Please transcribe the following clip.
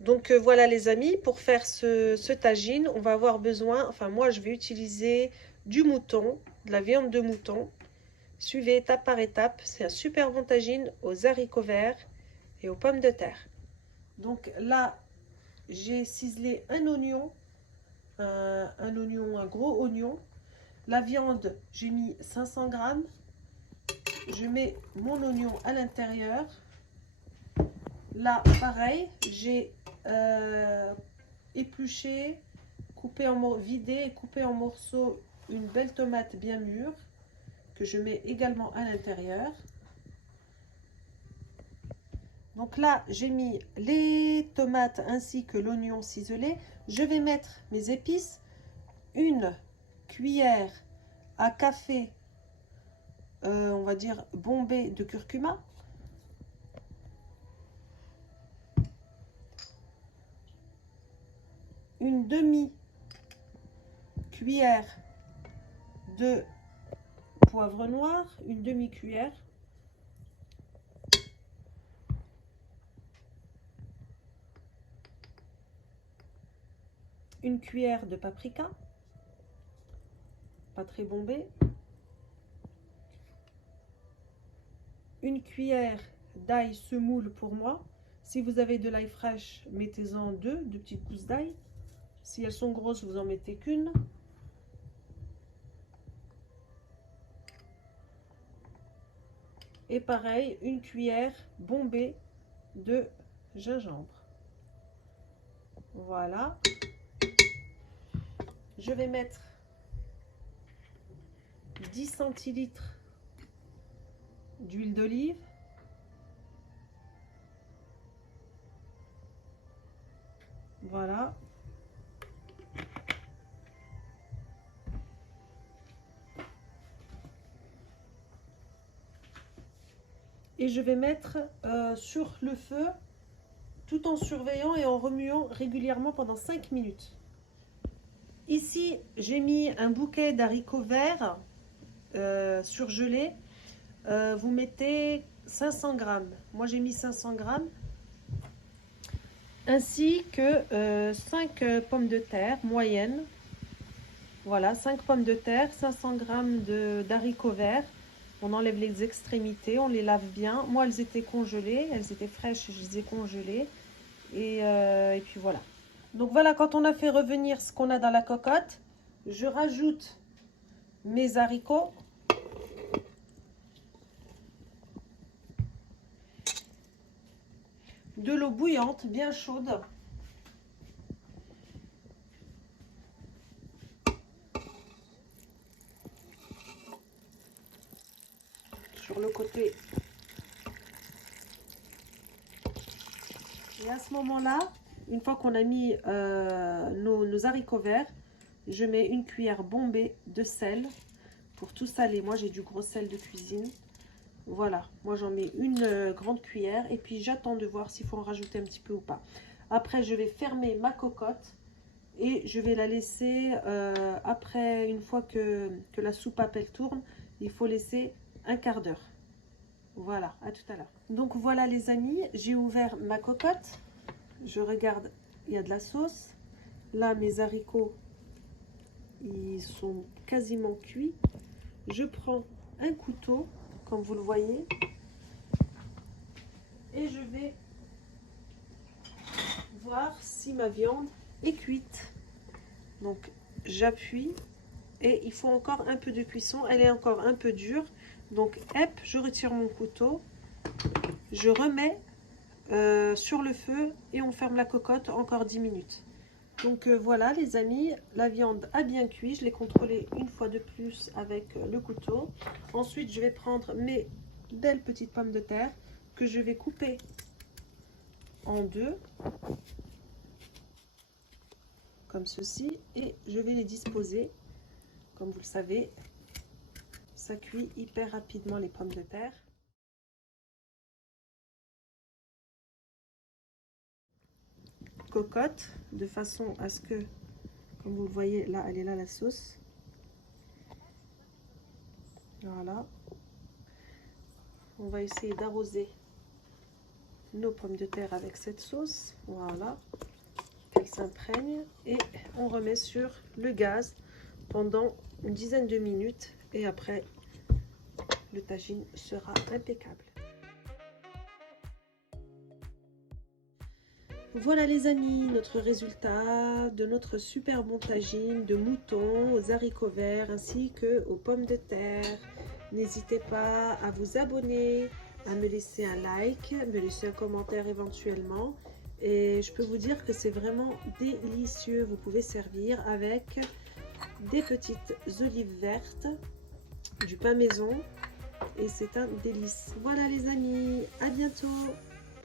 Donc voilà les amis, pour faire ce tagine, on va avoir besoin, enfin moi je vais utiliser du mouton, de la viande de mouton. Suivez étape par étape, c'est un super bon tagine aux haricots verts et aux pommes de terre. Donc là, j'ai ciselé un oignon, un gros oignon. La viande, j'ai mis 500 grammes. Je mets mon oignon à l'intérieur. Là, pareil, j'ai épluché, vidé et coupé en morceaux une belle tomate bien mûre que je mets également à l'intérieur. Donc là, j'ai mis les tomates ainsi que l'oignon ciselé. Je vais mettre mes épices, une cuillère à café, on va dire bombée de curcuma, une demi-cuillère de poivre noir, une demi-cuillère, une cuillère de paprika, pas très bombé, une cuillère d'ail semoule pour moi. Si vous avez de l'ail fraîche, mettez-en deux petites gousses d'ail. Si elles sont grosses, vous en mettez qu'une. Et pareil, une cuillère bombée de gingembre. Voilà. Je vais mettre 10 centilitres d'huile d'olive. Voilà. Et je vais mettre sur le feu tout en surveillant et en remuant régulièrement pendant 5 minutes. Ici, j'ai mis un bouquet d'haricots verts surgelés. Vous mettez 500 grammes. Moi, j'ai mis 500 grammes. Ainsi que 5 pommes de terre moyennes. Voilà, 5 pommes de terre, 500 grammes d'haricots verts. On enlève les extrémités, on les lave bien. Moi, elles étaient congelées, elles étaient fraîches, je les ai congelées. Et puis voilà. Donc voilà, quand on a fait revenir ce qu'on a dans la cocotte, je rajoute mes haricots. De l'eau bouillante, bien chaude. Sur le côté. Et à ce moment-là, une fois qu'on a mis nos haricots verts, je mets une cuillère bombée de sel pour tout saler. Moi, j'ai du gros sel de cuisine. Voilà, moi j'en mets une grande cuillère et puis j'attends de voir s'il faut en rajouter un petit peu ou pas. Après, je vais fermer ma cocotte et je vais la laisser après, une fois que la soupape elle tourne, il faut laisser un quart d'heure. Voilà, à tout à l'heure. Donc voilà les amis, j'ai ouvert ma cocotte. Je regarde, il y a de la sauce. Là, mes haricots, ils sont quasiment cuits. Je prends un couteau, comme vous le voyez, et je vais voir si ma viande est cuite. Donc j'appuie et il faut encore un peu de cuisson. Elle est encore un peu dure. Donc hop, je retire mon couteau, je remets sur le feu et on ferme la cocotte encore 10 minutes. Donc voilà les amis, la viande a bien cuit, je l'ai contrôlée une fois de plus avec le couteau. Ensuite je vais prendre mes belles petites pommes de terre que je vais couper en deux, comme ceci, et je vais les disposer. Comme vous le savez, ça cuit hyper rapidement les pommes de terre. Cocotte, de façon à ce que, comme vous le voyez, là, elle est là la sauce. Voilà. On va essayer d'arroser nos pommes de terre avec cette sauce. Voilà, qu'elles s'imprègnent. Et on remet sur le gaz pendant une dizaine de minutes. Et après, le tagine sera impeccable. Voilà les amis, notre résultat de notre super bon tagine de mouton aux haricots verts ainsi que aux pommes de terre. N'hésitez pas à vous abonner, à me laisser un like, me laisser un commentaire éventuellement. Et je peux vous dire que c'est vraiment délicieux. Vous pouvez servir avec des petites olives vertes, du pain maison et c'est un délice. Voilà les amis, à bientôt.